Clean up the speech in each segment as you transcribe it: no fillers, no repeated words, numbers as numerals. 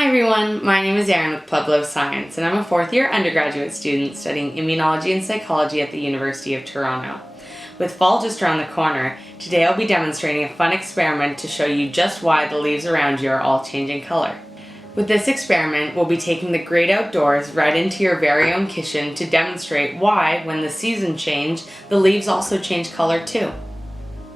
Hi everyone, my name is Eryn with Pueblo Science, and I'm a fourth-year undergraduate student studying immunology and psychology at the University of Toronto. With fall just around the corner, today I'll be demonstrating a fun experiment to show you just why the leaves around you are all changing color. With this experiment, we'll be taking the great outdoors right into your very own kitchen to demonstrate why, when the seasons change, the leaves also change color too.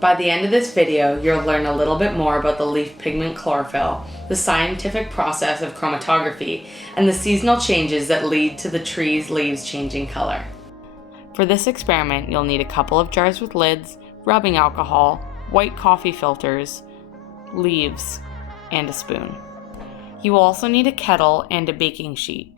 By the end of this video, you'll learn a little bit more about the leaf pigment chlorophyll, the scientific process of chromatography, and the seasonal changes that lead to the tree's leaves changing color. For this experiment, you'll need a couple of jars with lids, rubbing alcohol, white coffee filters, leaves, and a spoon. You will also need a kettle and a baking sheet.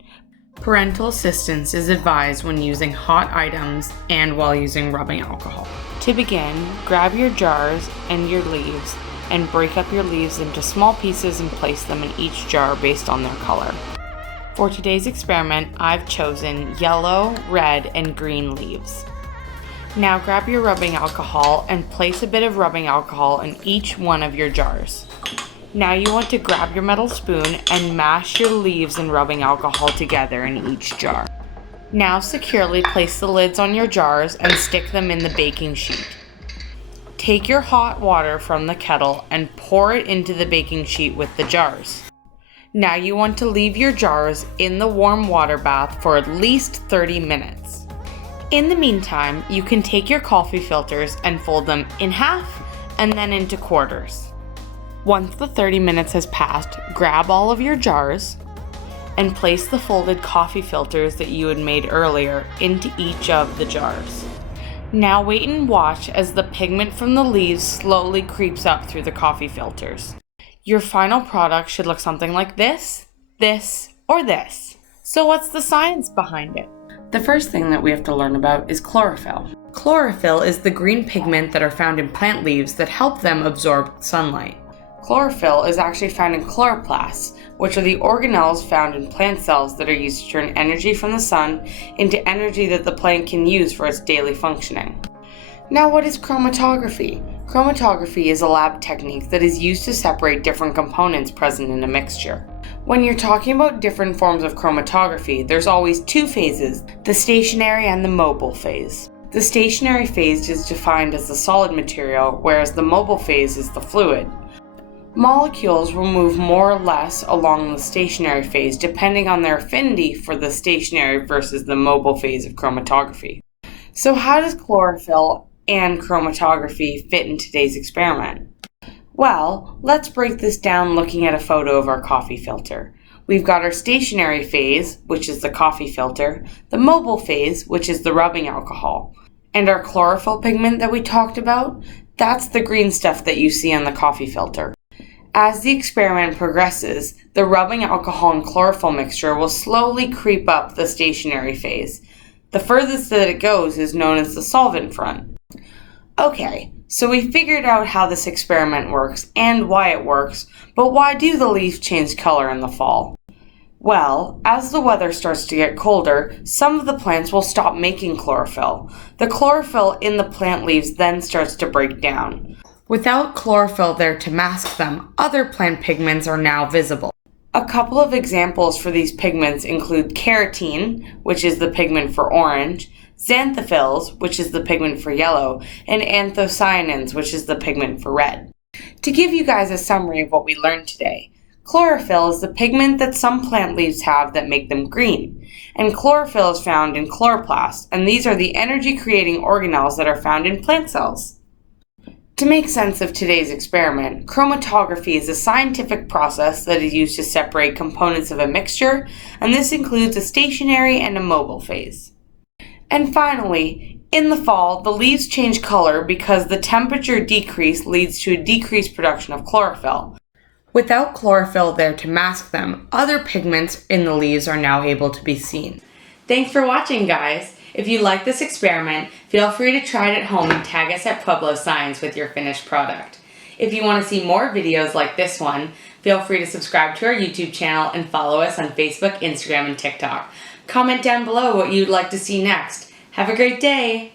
Parental assistance is advised when using hot items and while using rubbing alcohol. To begin, grab your jars and your leaves and break up your leaves into small pieces and place them in each jar based on their color. For today's experiment, I've chosen yellow, red, and green leaves. Now grab your rubbing alcohol and place a bit of rubbing alcohol in each one of your jars. Now you want to grab your metal spoon and mash your leaves and rubbing alcohol together in each jar. Now securely place the lids on your jars and stick them in the baking sheet. Take your hot water from the kettle and pour it into the baking sheet with the jars. Now you want to leave your jars in the warm water bath for at least 30 minutes. In the meantime, you can take your coffee filters and fold them in half and then into quarters. Once the 30 minutes has passed, grab all of your jars and place the folded coffee filters that you had made earlier into each of the jars. Now wait and watch as the pigment from the leaves slowly creeps up through the coffee filters. Your final product should look something like this, or this. So what's the science behind it? The first thing that we have to learn about is chlorophyll. Chlorophyll is the green pigment that are found in plant leaves that help them absorb sunlight. Chlorophyll is actually found in chloroplasts, which are the organelles found in plant cells that are used to turn energy from the sun into energy that the plant can use for its daily functioning. Now, what is chromatography? Chromatography is a lab technique that is used to separate different components present in a mixture. When you're talking about different forms of chromatography, there's always two phases, the stationary and the mobile phase. The stationary phase is defined as the solid material, whereas the mobile phase is the fluid. Molecules will move more or less along the stationary phase depending on their affinity for the stationary versus the mobile phase of chromatography. So how does chlorophyll and chromatography fit in today's experiment? Well, let's break this down looking at a photo of our coffee filter. We've got our stationary phase, which is the coffee filter, the mobile phase, which is the rubbing alcohol, and our chlorophyll pigment that we talked about, that's the green stuff that you see on the coffee filter. As the experiment progresses, the rubbing alcohol and chlorophyll mixture will slowly creep up the stationary phase. The furthest that it goes is known as the solvent front. Okay, so we figured out how this experiment works and why it works, but why do the leaves change color in the fall? Well, as the weather starts to get colder, some of the plants will stop making chlorophyll. The chlorophyll in the plant leaves then starts to break down. Without chlorophyll there to mask them, other plant pigments are now visible. A couple of examples for these pigments include carotene, which is the pigment for orange, xanthophylls, which is the pigment for yellow, and anthocyanins, which is the pigment for red. To give you guys a summary of what we learned today, chlorophyll is the pigment that some plant leaves have that make them green, and chlorophyll is found in chloroplasts, and these are the energy-creating organelles that are found in plant cells. To make sense of today's experiment, chromatography is a scientific process that is used to separate components of a mixture, and this includes a stationary and a mobile phase. And finally, in the fall, the leaves change color because the temperature decrease leads to a decreased production of chlorophyll. Without chlorophyll there to mask them, other pigments in the leaves are now able to be seen. Thanks for watching, guys! If you like this experiment, feel free to try it at home and tag us at Pueblo Science with your finished product. If you want to see more videos like this one, feel free to subscribe to our YouTube channel and follow us on Facebook, Instagram, and TikTok. Comment down below what you'd like to see next. Have a great day!